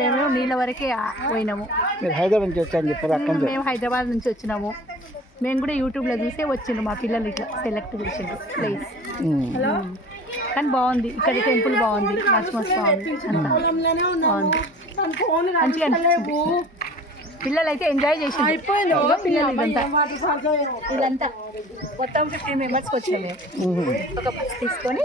మేము నీళ్ళ వరకే పోయినాము. హైదరాబాద్ నుంచి వచ్చాను చెప్పారు అక్కడ. మేము హైదరాబాద్ నుంచి వచ్చినాము. మేము కూడా యూట్యూబ్లో చూసే వచ్చిండు. మా పిల్లలు ఇట్లా సెలెక్ట్ చేసిండు ప్లేస్. కానీ బాగుంది ఇక్కడ టెంపుల్ బాగుంది. మస్తు బాగుంది. బాగుంది మంచిగా అనిపించింది. పిల్లలు అయితే ఎంజాయ్ చేసింది. పిల్లలు ఇదంతా మొత్తం 15 మెంబర్స్కి వచ్చినాము. ఒక బస్ తీసుకొని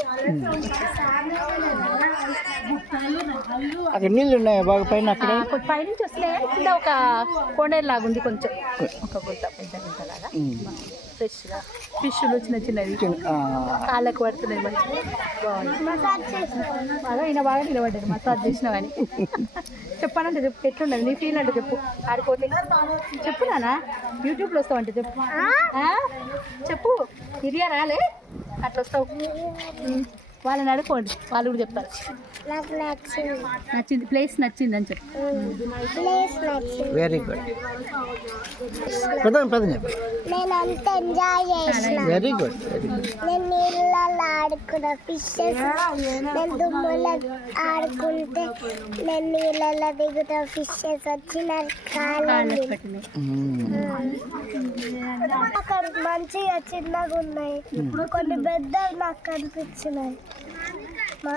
అక్కడ నీళ్ళు ఉన్నాయా బాగా పైన? అక్కడ పైనుంచి వస్తే కింద ఒక కోనేరు లాగా ఉంది. కొంచెం ఒక గుంత పెద్ద గుంతలాగా ఫ్రెష్గా ఫిష్లు చిన్నవి కాళ్ళకు పడుతున్నాయి. మంచిగా బాగుంది. బాగా ఈయన బాగా నిలబడ్డాడు మసాజ్ చేసినా కానీ. చెప్పానంటే చెప్పు ఎట్లున్నది నీ ఫీల్ అంటే చెప్పు. ఆడిపోతే చెప్పు నానా యూట్యూబ్లో వస్తావంటే చెప్పు. చెప్పు ఇరియా రాలే అట్లా వస్తావు. వాళ్ళని అడుకోండి వాళ్ళు కూడా చెప్తారు. నచ్చింది ప్లేస్ నచ్చింది అని చెప్పు. Very good. నేనంతా ఎంజాయ్ చేసిన. Very good. నేను నీళ్ళలో ఆడుకున్న ఫిషెస్. నేను దుమ్ములో ఆడుకుంటే నేను నీళ్ళలో దిగుతా ఫిషెస్ వచ్చి నాకు కాళ్ళు అక్కడ మంచిగా చిన్నగా ఉన్నాయి. కొన్ని పెద్దవి నాకు కనిపించినాయి.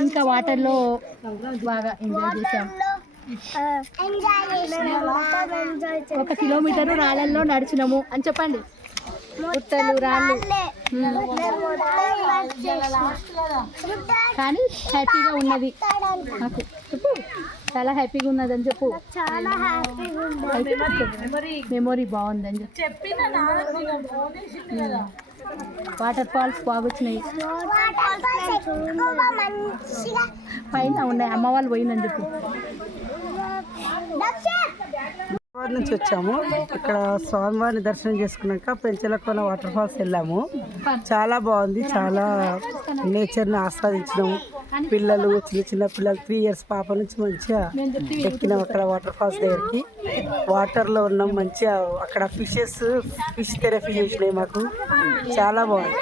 ఇంకా వాటర్లో బాగా ఎంజాయ్ చేసాం. 1 కిలోమీటరు రాళ్ళల్లో నడిచినాము అని చెప్పండి. ఉత్తలు రాళ్ళు కానీ హ్యాపీగా ఉన్నది నాకు. చెప్పు చాలా హ్యాపీగా ఉన్నది అని చెప్పు. మెమొరీ బాగుంది అని చెప్పి. వాటర్ ఫాల్స్ బాగా వచ్చినాయి. పైన ఉన్నాయి. అమ్మ వాళ్ళు పోయిందని చెప్పు. హైదరాబాద్ నుంచి వచ్చాము. ఇక్కడ స్వామివారిని దర్శనం చేసుకున్నాక పెంచలకోన వాటర్ ఫాల్స్ వెళ్ళాము. చాలా బాగుంది. చాలా నేచర్ని ఆస్వాదించినాము. పిల్లలు చిన్న పిల్లలు 3 years పాప నుంచి మంచిగా ఎక్కినాం అక్కడ వాటర్ ఫాల్స్ దగ్గరికి. వాటర్లో ఉన్నాం మంచిగా. అక్కడ ఫిష్ థెరపీ చేసినాయి మాకు. చాలా బాగుంది.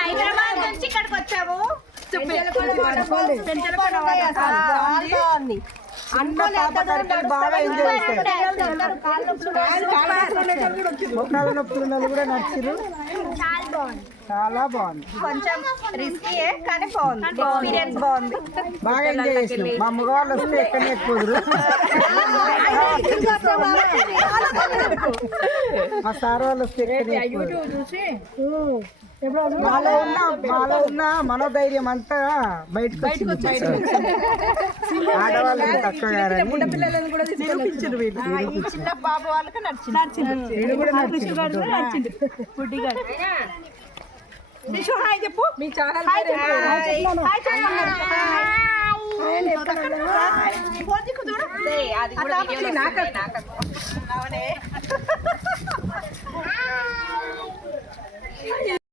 హైదరాబాద్ నుంచి ఇక్కడికి వచ్చాము. బాగా ఎంజాయ్ చేస్తారు. మొక్కలు నొప్పులు కూడా నడిచిరు. చాలా బాగుంది. కొంచెం రిస్కీయే కానీ బాగుంది. ఎక్స్పీరియన్స్ బాగుంది. బాగా ఎంజాయ్ చేసినాం. మా మగవాళ్ళు వస్తే ఎక్కడనే ఎక్కువ. మా సార్ వాళ్ళు వస్తే మాలో ఉన్న మనోధైర్యం అంతా బయటకు వచ్చింది. ఆడవాళ్ళు తక్కువ నిరూపించారు. చిన్న బాబు వాళ్ళకి నచ్చింది. చెప్పు మీ ఛానల్